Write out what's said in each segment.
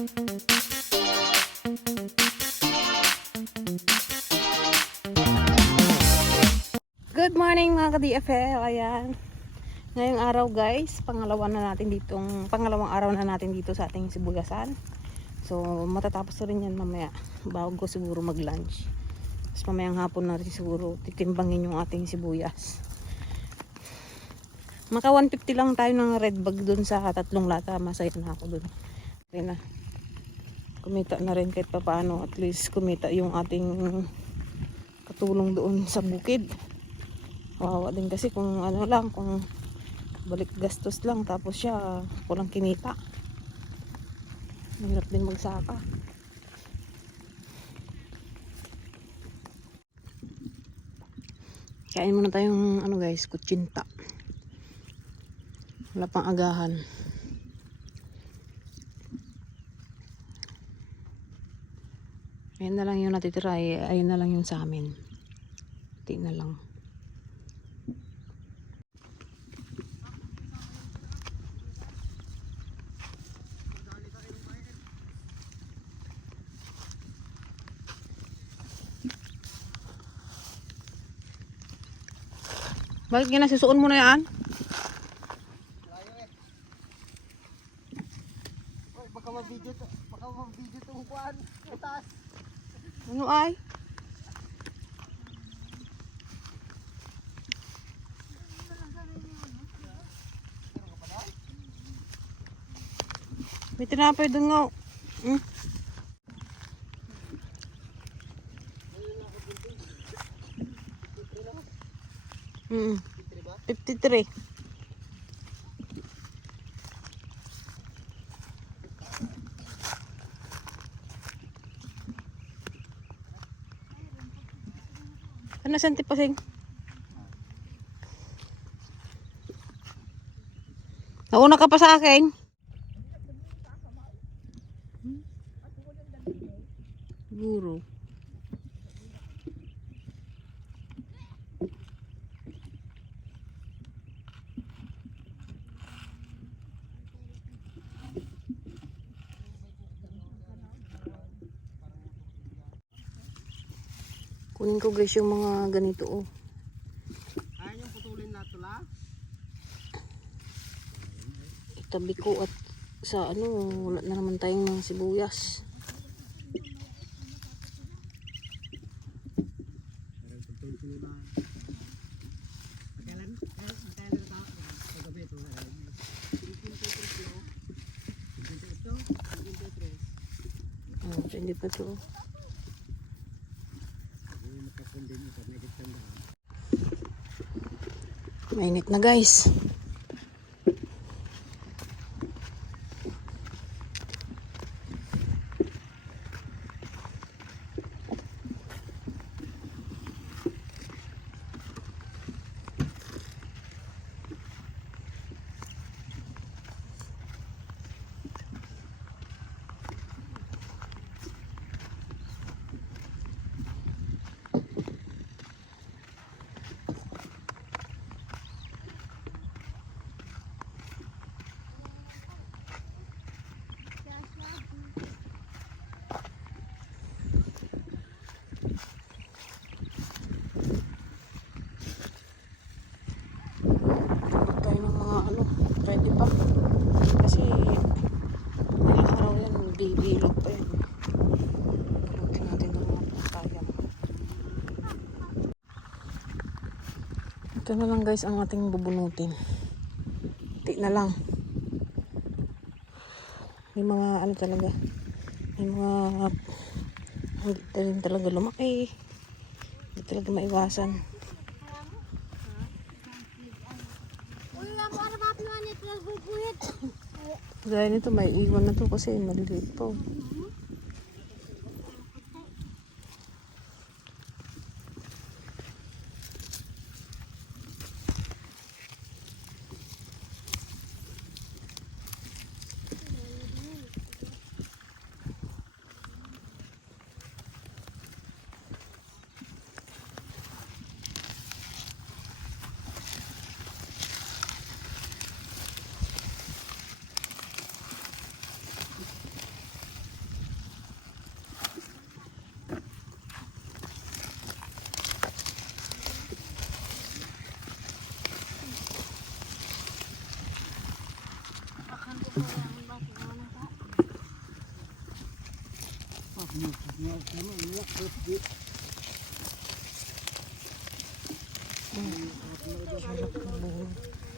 Good morning mga ka-DFL. Ayan. Ngayong araw guys, pangalawang araw na natin dito sa ating sibuyasan. So matatapos na rin yan mamaya bago siguro mag-lunch. Tapos mamayang hapon na rin siguro titimbangin yung ating sibuyas. Maka 150 lang tayo ng red bag dun sa 3 lata. Masaya na ako dun. Okay na. Kumita na rin kahit papaano. At least kumita yung ating katulong doon sa bukid. Wawa din kasi kung ano lang, kung balik gastos lang tapos siya walang kinita. Mahirap din magsaka. Kain muna tayong ano guys, kutsinta. Wala pang agahan. Ayun na lang yung natitira, ayun na lang yung sa amin. Tingnan na lang. Bakit ginasisuon mo na yan? Layo eh. Oy, baka ma-video tong kuan. Taas. Ano ay? May tinapay doon nga. Hmm? Mm. 53. Ano santi pasing? Nauna ka pa sa akin. Guru. Kunin ko guys yung mga ganito oh. Ayun yung putulin na tula. Itabi ko at sa ano, wala na naman tayong mga sibuyas. Oh, hindi pa to. Mainit na guys. Ready pa kasi ilang araw yan bibilog pa yan. Kabutin natin ng mga pagkaya. Ito na lang guys ang ating bubunutin. Tik na lang. May mga ano talaga, may mga hindi rin talaga lumaki, hindi talaga maiwasan. Gaya nito may iwan na to kasi maliliit po.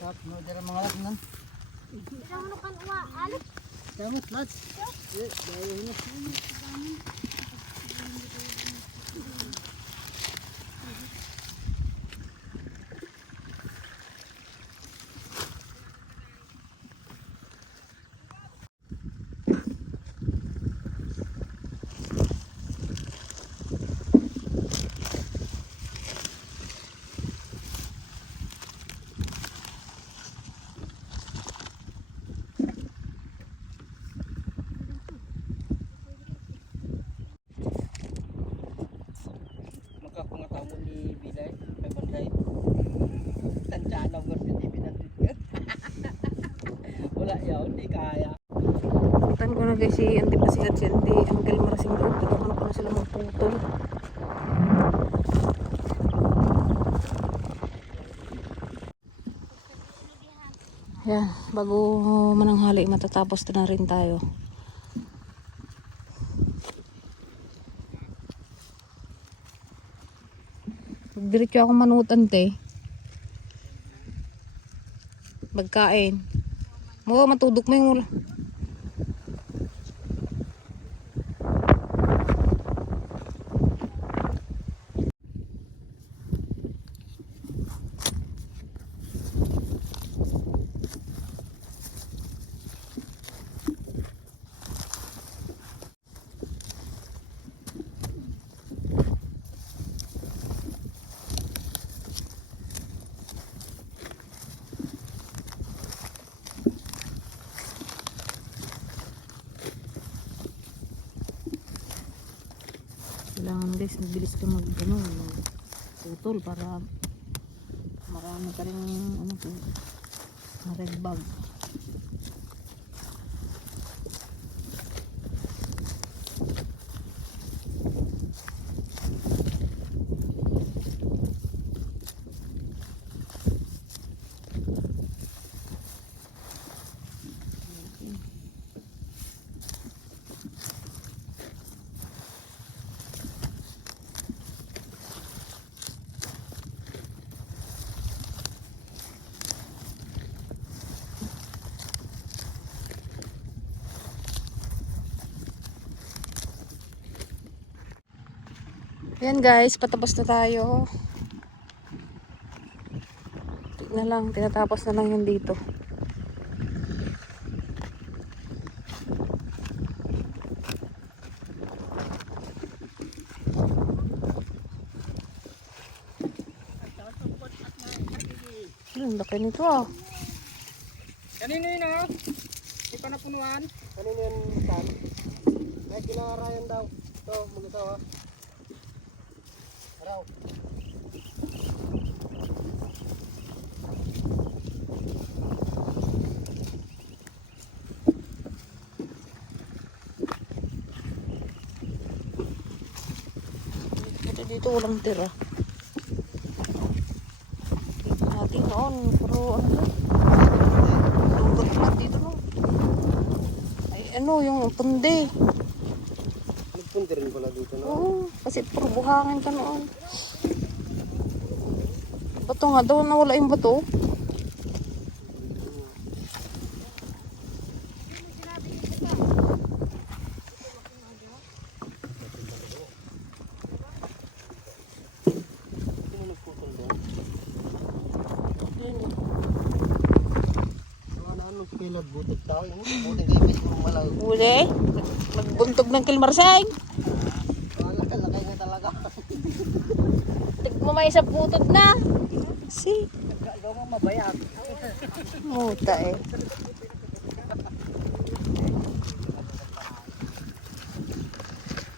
Sarap mo dira mga lak nan. Damat lads. Dahil na. Magkakungataw mo ni Bilay, may banday. Tansya lang mo hindi pinatid. Wala yaw, hindi kaya. Tan ko na guys si Antipasigat si Uncle Marasing doon. Tulungan ko na sila magputol. Yan, bago mananghali matatapos na rin tayo. Diretso ako manutan te. Magkain. Mo matudok mo yung kailangan guys, mabilis ka putol para marami pa rin red bug. Yan guys, patapos na tayo. Tignan lang, tinatapos na lang yun dito. Ang laki nito ah. Kanino yun ah? Hindi pa napunuan? Kanino yun saan? Ay kinarayan daw. Ito, mag-isawa. Araw. Dito walang tira. Dito natin noon. Pero ano na? Dito no. Ay ano yung pundi. Nagpunti rin pala dito no? Oo, kasi puro buhangin ka noon. Bato nga daw, nawala yung bato. Sino nagputol doon? Ano kilad butik tao yun? Butik kayo mismo malayo. Uli, nagbuntog ng kilmarsay. Laki nga talaga. Tigmamay sa putod na. Si, Ikaw nga mabayag. muta eh.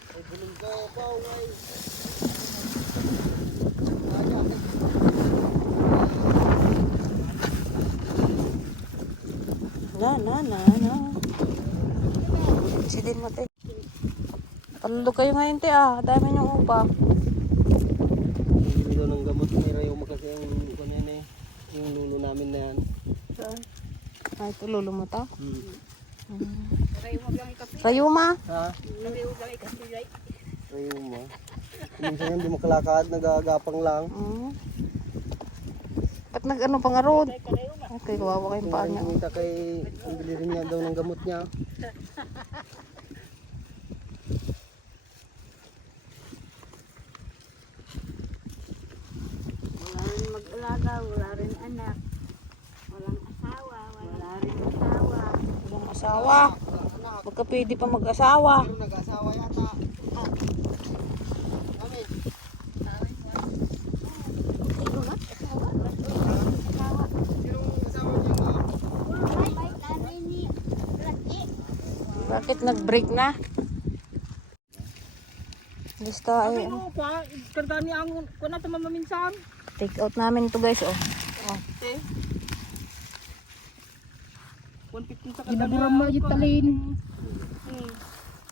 Ay bulong ka pa, way. Na. Si din mo te. Palulog kayo ngayon te ah. Dami niyong upa. Bili ko ng gamot ni Rayo mo kasi yung kanina yung lulo namin na yan. Saan? Ah, ito lulo mo to? Rayuma. Ha? Ayaw mo. Minsan hindi makalakad, nagagapang lang. Ba't nag-ano pang arod? Okay, kawawa kayong paa Kung niya. kumita kay, ang bili rin niya daw ng gamot niya. Wala rin mag-alaga, wala rin anak. Walang asawa, wala rin asawa. Walang asawa. Baka pwede pa mag-asawa. Pero nag-asawa yata. Kami. Yung asawa niya ba? May kami ni Laki. Bakit nag-break na? Lista ay Ano pa? Kanta niya ang kuna ta maminsan. take out namin to guys oh. 150 sa Ginaburan mo yung talin.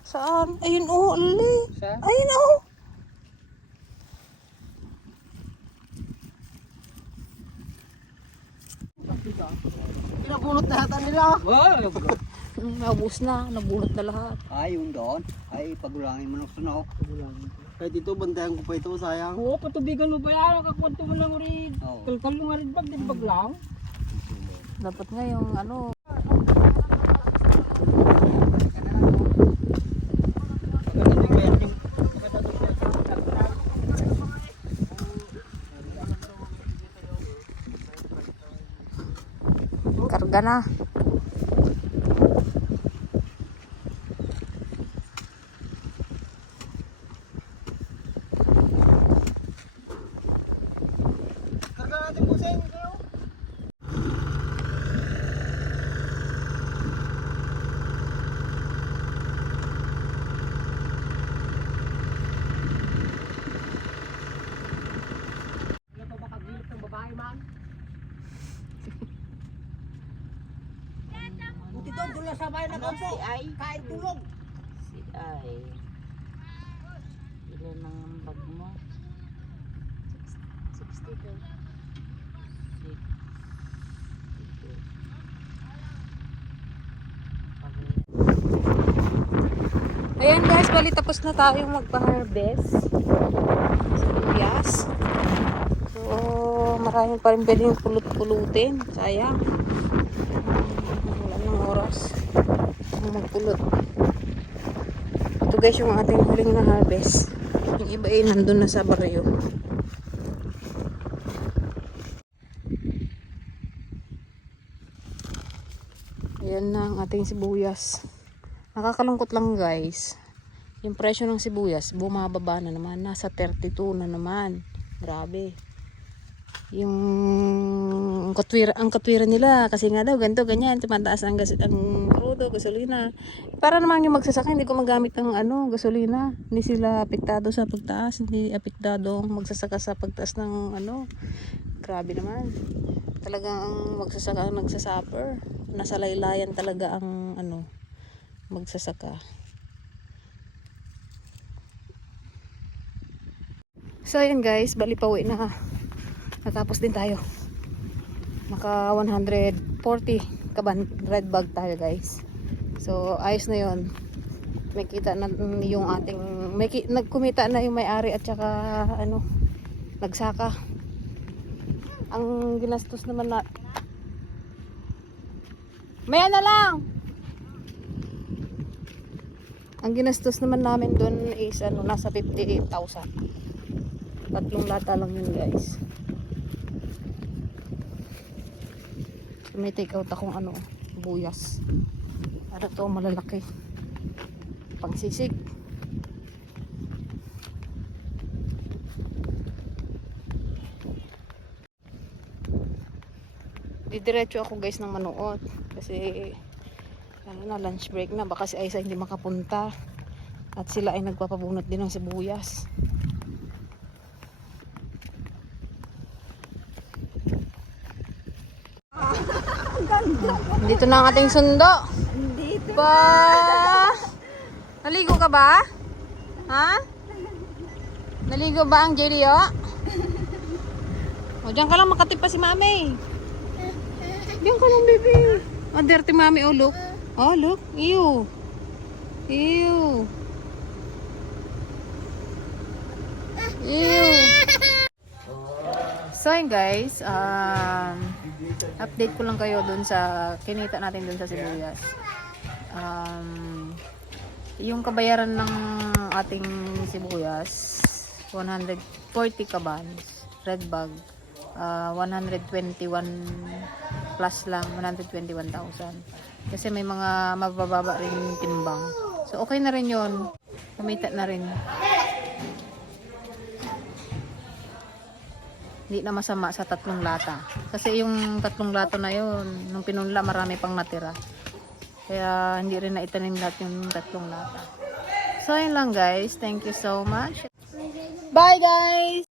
Saan? Ayun oh, ali. Sa? Ayun oh. Pinabulot na yata nila. Naubos na, nabulot na lahat. Ay, yun doon. Ay, pagulangin mo ng sunog. Kahit ito, bantayan ko pa ito, sayang. Oo, patubigan mo ba yan? Nakakwento mo lang rin. Oo. Kalkal mo nga rin bag, din bag lang. Dapat nga yung ano. Karga na. Karga natin busing. Ano pa makagilip ng babae man? Buti doon, doon lang sa bayan na kampo. Kain tulog. Si Ay. Ilan ang bag mo? 62. Ayan guys, bali tapos na tayong magpa-harvest. Sibuyas. So, marami pa rin pwedeng pulot-pulutin. Sayang. Wala ng oras. Magpulot. Ito guys yung ating huling na harvest. Yung iba ay nandun na sa baryo. Ayan na ang ating sibuyas. Nakakalungkot lang guys. Yung presyo ng sibuyas, bumababa na naman. Nasa 32 na naman. Grabe. Yung ang katwiran nila, kasi nga daw, ganito, ganyan. Tumataas ang crudo, gasolina. Para naman yung magsasaka, hindi ko magamit ng gasolina. Hindi sila apektado sa pagtaas. Hindi apektado ang magsasaka sa pagtaas ng Grabe naman. Talagang ang magsasaka ang nagsasuffer. Nasa laylayan talaga ang magsasaka. So ayan guys, bali pauwi na. Natapos din tayo. Naka 140 kaban red bag tayo guys. So ayos na yon. May kita na yung ating nagkumita na yung may-ari at saka nagsaka. Ang ginastos naman na maya na lang. Ang ginastos naman namin doon is nasa 58,000. Tatlong lata lang yun guys. May take out akong buyas. Ano to, malalaki. Pangsisig. Didiretso ako guys ng manood. Kasi lunch break na. Baka si Aisa hindi makapunta. At sila ay nagpapabunot din ng sibuyas. Dito na ang ating sundo. Dito. Naligo ka ba? Ha? Naligo ba ang Jelio? O, diyan ka lang makatip pa si mami. Diyan ka lang, baby. O, dirty mami, look. O, Oh, look. Ew. Ew. Ew. So yun guys, update ko lang kayo dun sa kinita natin dun sa sibuyas. Yung kabayaran ng ating sibuyas, 140 kabans, red bag, 121 plus lang, 121,000. Kasi may mga mabababa rin timbang. So okay na rin yun. Kumita na rin. Hindi na masama sa 3 lata. Kasi yung 3 lata na yun, nung pinunla, marami pang natira. Kaya hindi rin na itanim lahat yung 3 lata. So, yun lang guys. Thank you so much. Bye guys!